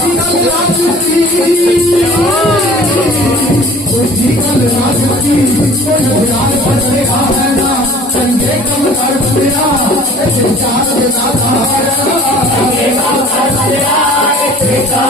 कल राजपी चंड कल अपार